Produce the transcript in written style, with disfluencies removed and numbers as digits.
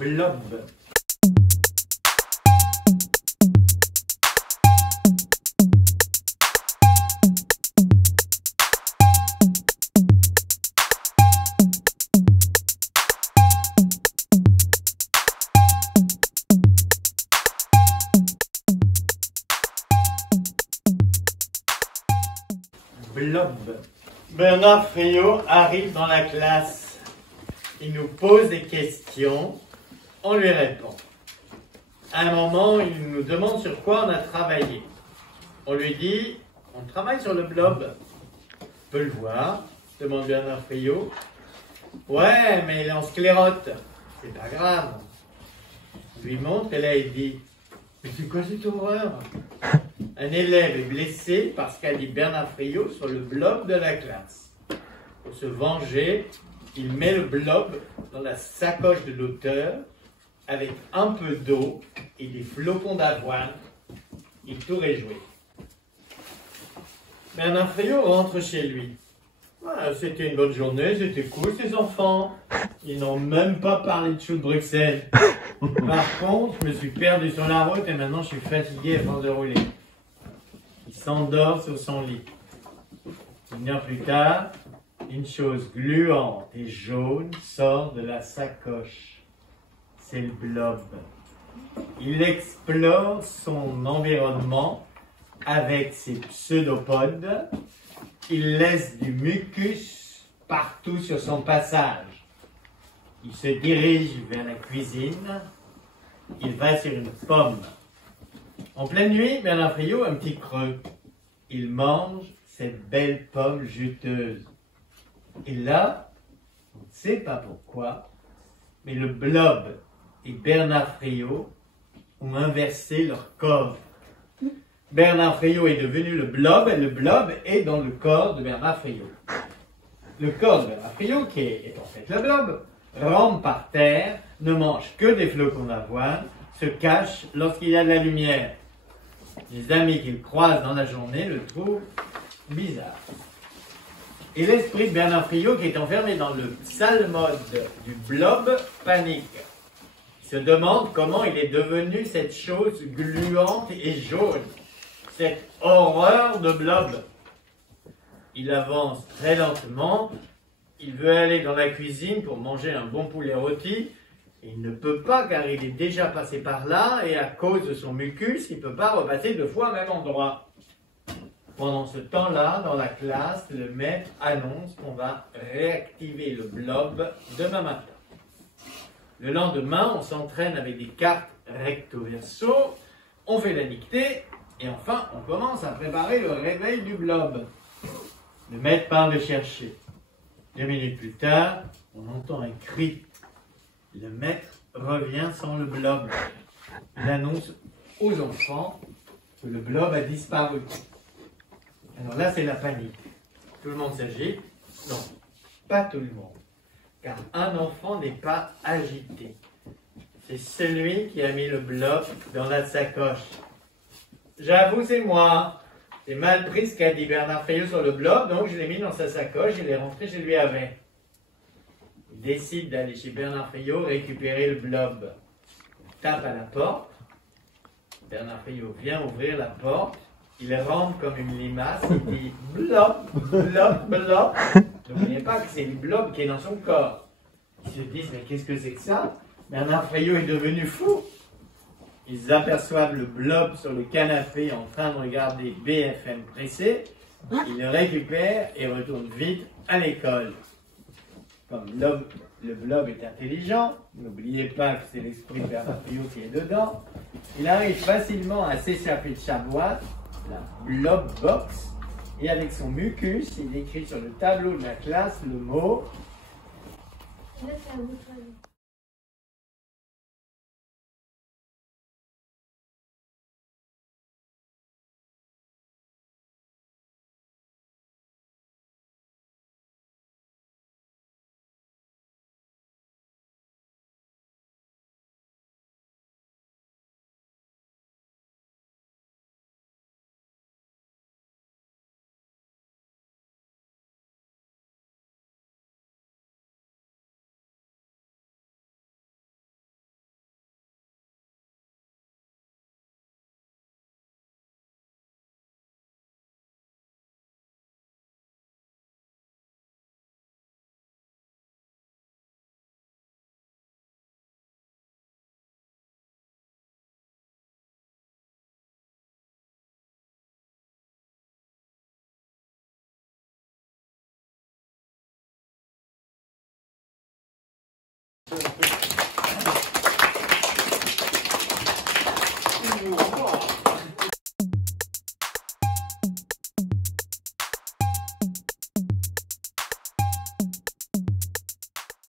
Blob. Blob. Bernard Friot arrive dans la classe. Il nous pose des questions, on lui répond. À un moment, il nous demande sur quoi on a travaillé. On lui dit, on travaille sur le blob. On peut le voir, demande Bernard Friot. Ouais, mais il est en sclérote. C'est pas grave. On lui montre et là il dit, mais c'est quoi cette horreur? Un élève est blessé parce qu'a dit Bernard Friot sur le blob de la classe. Pour se venger, il met le blob dans la sacoche de l'auteur avec un peu d'eau et des flocons d'avoine. Il tout réjouit. Bernard Friot rentre chez lui. Voilà, c'était une bonne journée, c'était cool ces enfants. Ils n'ont même pas parlé de choux de Bruxelles. Par contre, je me suis perdu sur la route et maintenant je suis fatigué avant de rouler. Il s'endort sur son lit. Une heure plus tard, une chose gluante et jaune sort de la sacoche. C'est le blob. Il explore son environnement avec ses pseudopodes. Il laisse du mucus partout sur son passage. Il se dirige vers la cuisine. Il va sur une pomme. En pleine nuit, Bernard Friot a un petit creux. Il mange cette belle pomme juteuse. Et là, on ne sait pas pourquoi, mais le blob et Bernard Friot ont inversé leur corps. Bernard Friot est devenu le blob et le blob est dans le corps de Bernard Friot. Le corps de Bernard Friot, qui est en fait le blob, rampe par terre, ne mange que des flocons d'avoine, se cache lorsqu'il y a de la lumière. Les amis qu'il croise dans la journée le trouvent bizarre. Et l'esprit de Bernard Friot, qui est enfermé dans le sale mode du blob, panique. Il se demande comment il est devenu cette chose gluante et jaune, cette horreur de blob. Il avance très lentement, il veut aller dans la cuisine pour manger un bon poulet rôti. Il ne peut pas car il est déjà passé par là et à cause de son mucus, il ne peut pas repasser deux fois au même endroit. Pendant ce temps-là, dans la classe, le maître annonce qu'on va réactiver le blob demain matin. Le lendemain, on s'entraîne avec des cartes recto-verso, on fait la dictée et enfin, on commence à préparer le réveil du blob. Le maître part le chercher. 2 minutes plus tard, on entend un cri. Le maître revient sans le blob. Il annonce aux enfants que le blob a disparu. Alors là, c'est la panique. Tout le monde s'agite. Non, pas tout le monde. Car un enfant n'est pas agité. C'est celui qui a mis le blob dans la sacoche. J'avoue, c'est moi. J'ai mal pris ce qu'a dit Bernard Friot sur le blob, donc je l'ai mis dans sa sacoche et il est rentré chez lui avec. Il décide d'aller chez Bernard Friot récupérer le blob. Il tape à la porte. Bernard Friot vient ouvrir la porte. Il rampe comme une limace. Il dit blob, blob, blob. N'oubliez pas que c'est le blob qui est dans son corps. Ils se disent mais qu'est-ce que c'est que ça? Bernard Friot est devenu fou. Ils aperçoivent le blob sur le canapé en train de regarder BFM Pressé. Ils le récupèrent et retournent vite à l'école. Comme le blob est intelligent, n'oubliez pas que c'est l'esprit de Bernard Friot qui est dedans, il arrive facilement à s'échapper de sa boîte, la blob box, et avec son mucus, il écrit sur le tableau de la classe le mot un truc